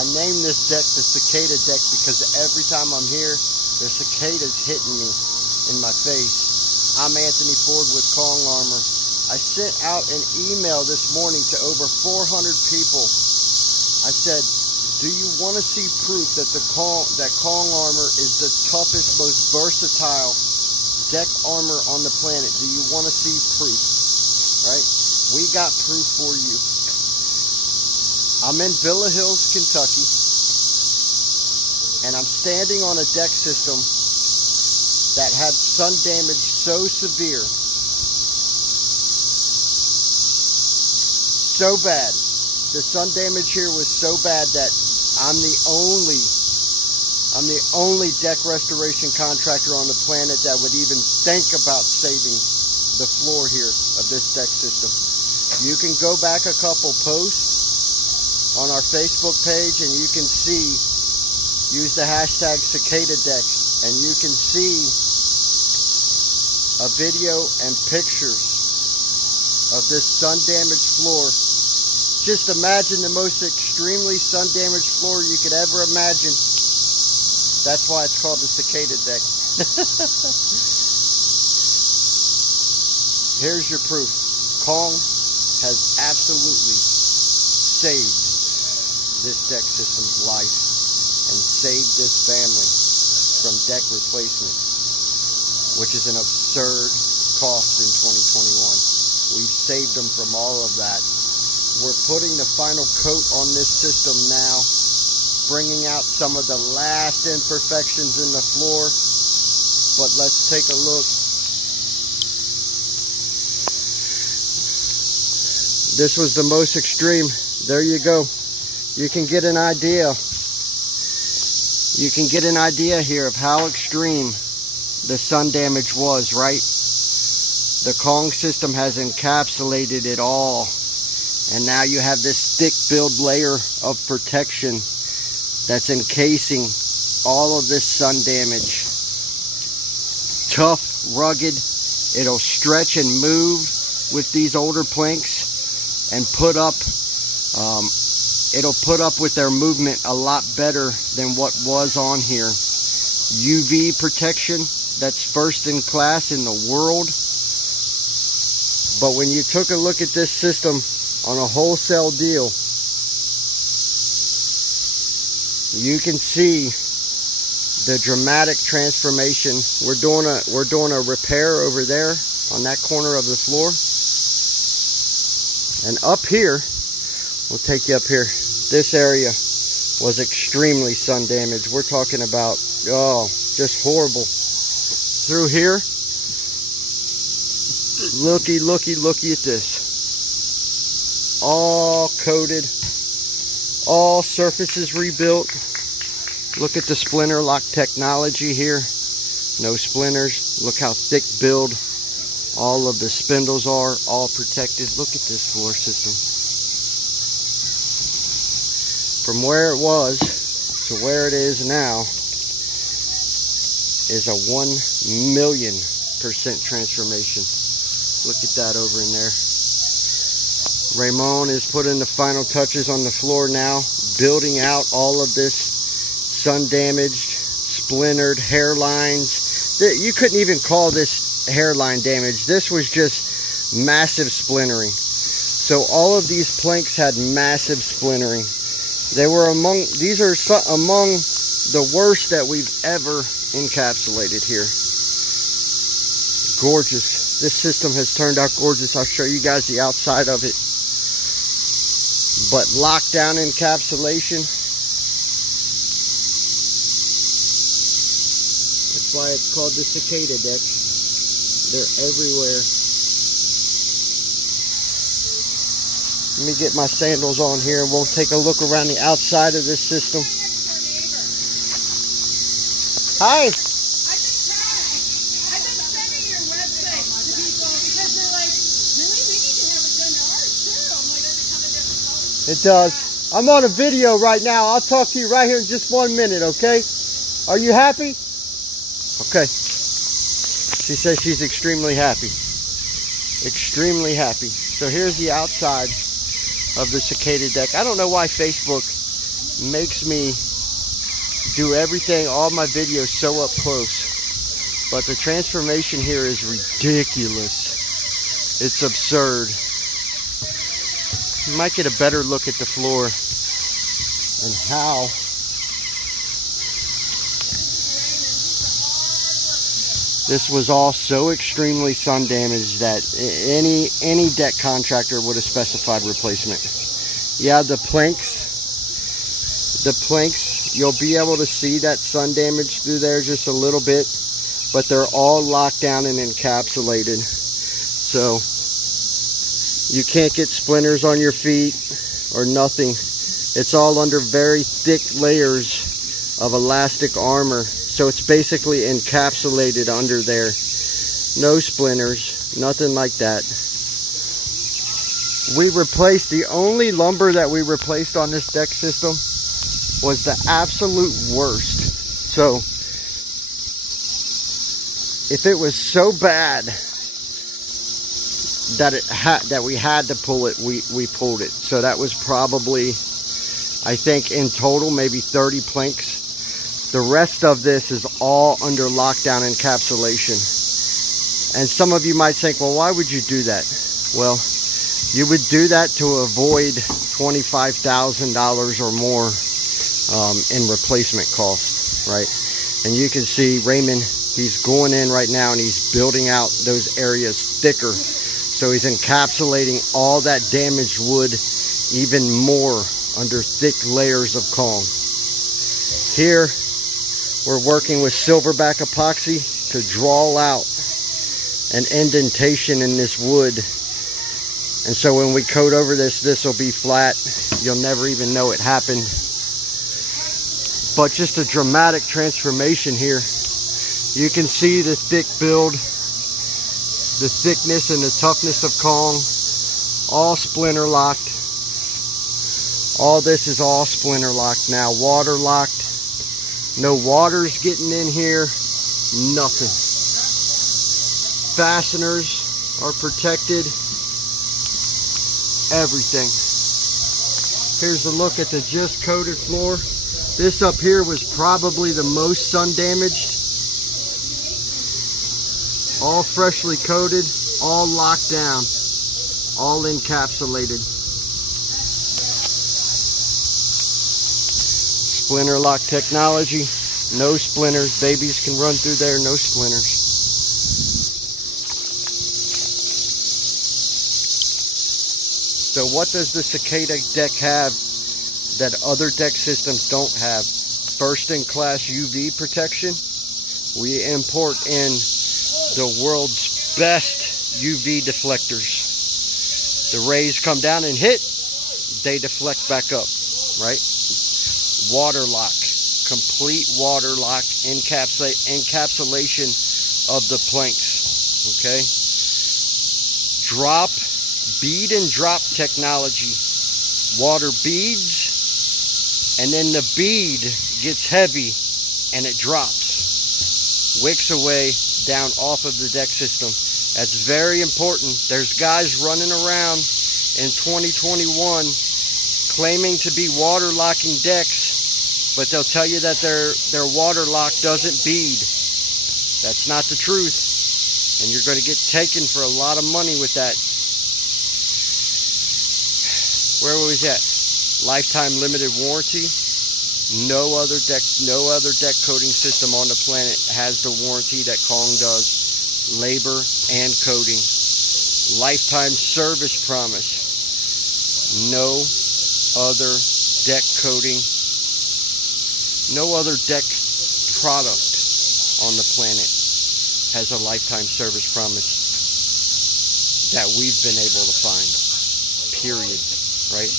I named this deck the cicada deck because every time I'm here, there's cicadas hitting me in my face. I'm Anthony Ford with Kong Armor. I sent out an email this morning to over 400 people. I said, do you want to see proof that Kong Armor is the toughest, most versatile deck armor on the planet? Do you want to see proof? Right? We got proof for you. I'm in Villa Hills, Kentucky, and I'm standing on a deck system that had sun damage so severe, so bad. The sun damage here was so bad that I'm the only deck restoration contractor on the planet that would even think about saving the floor here of this deck system. You can go back a couple posts on our Facebook page and you can see, use the hashtag cicada deck, and you can see a video and pictures of this sun damaged floor. Just imagine the most extremely sun damaged floor you could ever imagine. That's why it's called the cicada deck. Here's your proof. Kong has absolutely saved this deck system's life and saved this family from deck replacement, which is an absurd cost in 2021. We've saved them from all of that. We're putting the final coat on this system now, bringing out some of the last imperfections in the floor. But let's take a look. This was the most extreme. There you go. You can get an idea. You can get an idea here of how extreme the sun damage was, right? The Kong system has encapsulated it all. And now you have this thick build layer of protection that's encasing all of this sun damage. Tough, rugged. It'll stretch and move with these older planks and put up it'll put up with their movement a lot better than what was on here. UV protection, that's first in class in the world. But when you took a look at this system on a wholesale deal, you can see the dramatic transformation. We're doing a repair over there on that corner of the floor. And up here, we'll take you up here. This area was extremely sun damaged. We're talking about, just horrible. Through here, looky at this. All coated, all surfaces rebuilt. Look at the splinter lock technology here. No splinters. Look how thick build all of the spindles are, all protected. Look at this floor system. From where it was to where it is now is a 1,000,000% transformation. Look at that over in there. Raymond is putting the final touches on the floor now, building out all of this sun damaged, splintered hairlines. You couldn't even call this hairline damage. This was just massive splintering. So all of these planks had massive splintering. These are among the worst that we've ever encapsulated here. Gorgeous. This system has turned out gorgeous. I'll show you guys the outside of it. But lockdown encapsulation. That's why it's called the cicada deck. They're everywhere. Let me get my sandals on here and we'll take a look around the outside of this system. Hi. I've been sending your website to people because they're like, really? We need to have it done to ours too. I'm like, does it come in different colors? It does. I'm on a video right now. I'll talk to you right here in just 1 minute, okay? Are you happy? Okay. She says she's extremely happy. Extremely happy. So here's the outside of the cicada deck. I don't know why Facebook makes me do everything, all my videos so up close. But the transformation here is ridiculous. It's absurd. You might get a better look at the floor and how this was all so extremely sun damaged that any deck contractor would have specified replacement. Yeah, the planks, you'll be able to see that sun damage through there just a little bit, but they're all locked down and encapsulated. So you can't get splinters on your feet or nothing. It's all under very thick layers of elastic armor. So it's basically encapsulated under there. No splinters, nothing like that. We replaced, the only lumber that we replaced on this deck system was the absolute worst. So if it was so bad that we had to pull it, we pulled it. So that was probably, I think in total, maybe 30 planks. The rest of this is all under lockdown encapsulation. And some of you might think, well, why would you do that? Well, you would do that to avoid $25,000 or more in replacement costs, right? And you can see Raymond, he's going in right now and he's building out those areas thicker. So he's encapsulating all that damaged wood even more under thick layers of Kong. Here, we're working with silverback epoxy to draw out an indentation in this wood. And so when we coat over this, this will be flat. You'll never even know it happened. But just a dramatic transformation here. You can see the thick build, the thickness and the toughness of Kong, all splinter locked. All this is all splinter locked now, water locked. No water's getting in here, nothing. Fasteners are protected, everything. Here's a look at the just coated floor. This up here was probably the most sun damaged. All freshly coated, all locked down, all encapsulated. Splinter lock technology, no splinters. Babies can run through there, no splinters. So what does the Cicada deck have that other deck systems don't have? First in class UV protection. We import in the world's best UV deflectors. The rays come down and hit, they deflect back up, right? Water lock, complete water lock, encapsulation of the planks, okay? Drop, bead and drop technology. Water beads, and then the bead gets heavy and it drops, wicks away down off of the deck system. That's very important. There's guys running around in 2021 claiming to be water locking decks, but they'll tell you that their water lock doesn't bead. That's not the truth, and you're going to get taken for a lot of money with that. Where was that? Lifetime limited warranty. No other deck coating system on the planet has the warranty that Kong does. Labor and coating. Lifetime service promise. No other deck coating, no other deck product on the planet has a lifetime service promise that we've been able to find. Period. Right?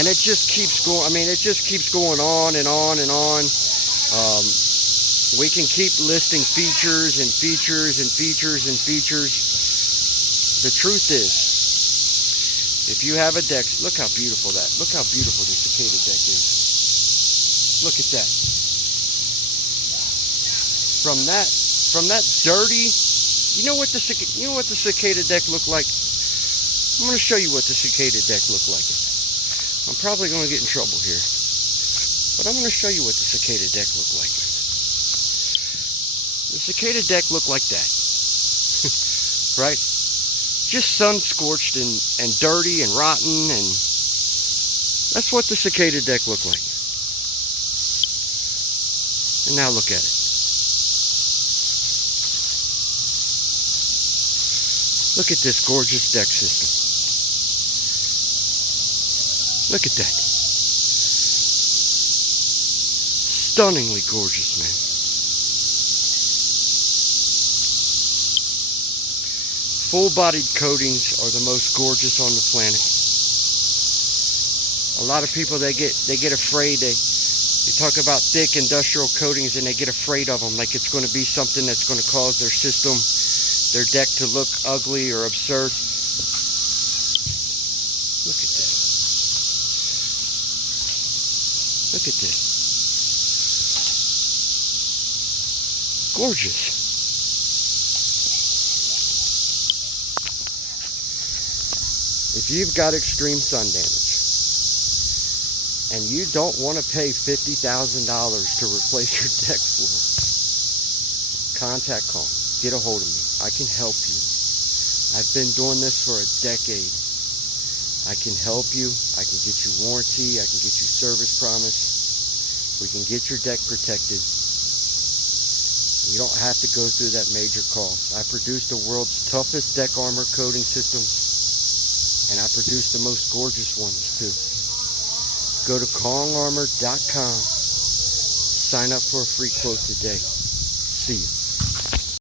And it just keeps going. I mean, it just keeps going on and on and on. We can keep listing features and features and features and features. The truth is, if you have a deck, look how beautiful the Cicada deck is. Look at that. From that dirty, you know what the Cicada deck looked like? I'm going to show you what the Cicada deck looked like. I'm probably going to get in trouble here. But I'm going to show you what the cicada deck looked like. The cicada deck looked like that. Right? Just sun-scorched and dirty and rotten, and that's what the cicada deck looked like. And now look at it. Look at this gorgeous deck system. Look at that. Stunningly gorgeous, man. Full-bodied coatings are the most gorgeous on the planet. A lot of people, they get afraid. They talk about thick industrial coatings and they get afraid of them, like it's going to be something that's going to cause their system, their deck to look ugly or absurd. Look at this. Look at this. Gorgeous. If you've got extreme sun damage and you don't want to pay $50,000 to replace your deck floor, contact Calm. Get a hold of me. I can help you. I've been doing this for a decade. I can help you. I can get you warranty. I can get you service promise. We can get your deck protected. You don't have to go through that major cost. I produce the world's toughest deck armor coating systems. And I produce the most gorgeous ones too. Go to KongArmor.com. Sign up for a free quote today. See you.